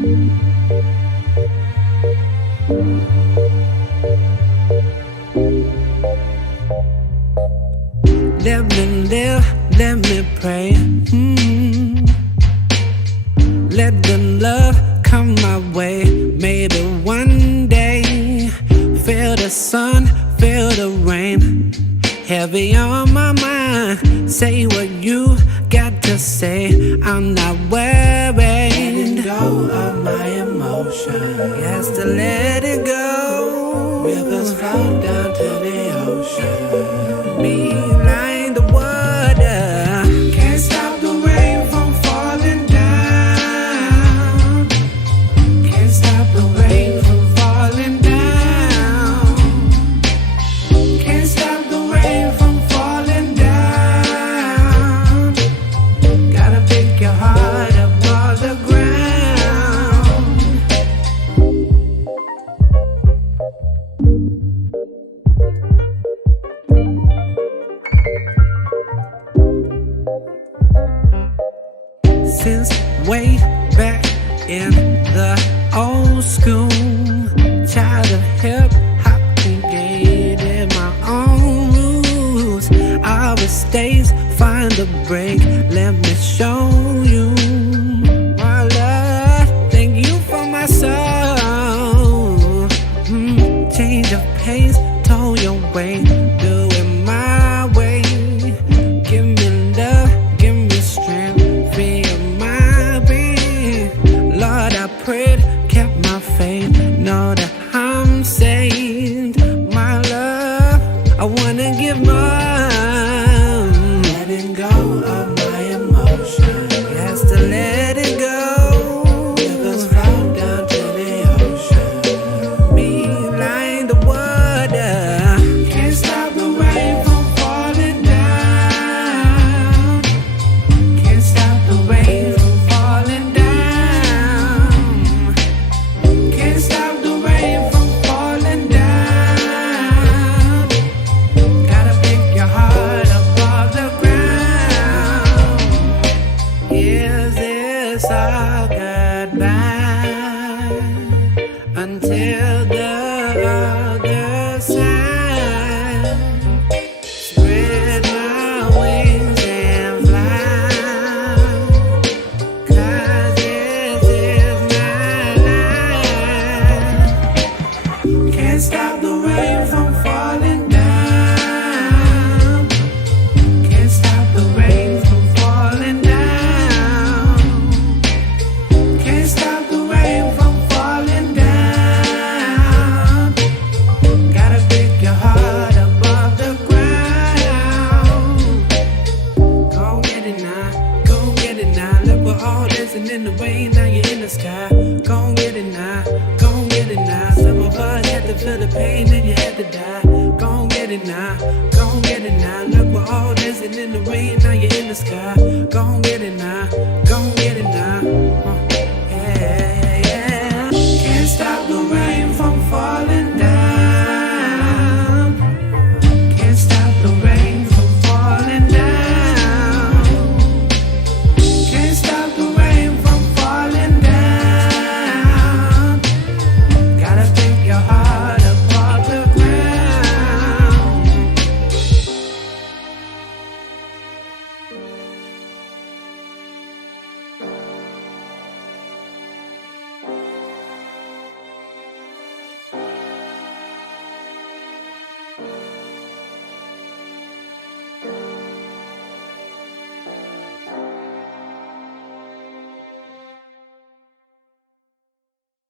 Let me live, let me pray. Let the love come my way. Maybe one day, feel the sun, feel the rain. Heavy on my mind, say what you got to say. I'm not worried. Letting go of my emotion, yes, to let it go. Rivers flow down to the ocean. Me like the water, can't stop the rain from falling down. Can't stop the rain from falling down. Can't stop the rain from falling down. Gotta pick your heart up off the ground. Since way back in the old school, child of hip hop, created my own rules. I always stays, find a break, let me show you my love. Thank you for my soul. Change of pace, tone your way, do it my way. Give me love, give me strength, feel my being. Lord, I prayed, kept my faith, know that I'm saved. My love, I wanna give more. Letting go of my emotion, yes, to let it go. Rivers flow down to the ocean. Me like the water, can't stop the rain from falling down. Can't stop the rain from falling down. Can't stop the rain from falling down. Gotta pick your heart up off the ground. Is this our goodbye until the other side? Spread my wings and fly, 'cause this is my life. Can't stop the rain from falling down. Can't stop the rain from falling down. Can't stop the rain from falling down. Gotta pick your heart up off the ground. Go get it now, go get it now. Look, we're all dancing in the rain, now you're in the sky. Go get it now, go get it now. Some of us had to feel the pain and you had to die. Go get it now, go get it now. Look, we're all dancing in the rain, now you're in the sky. Go get it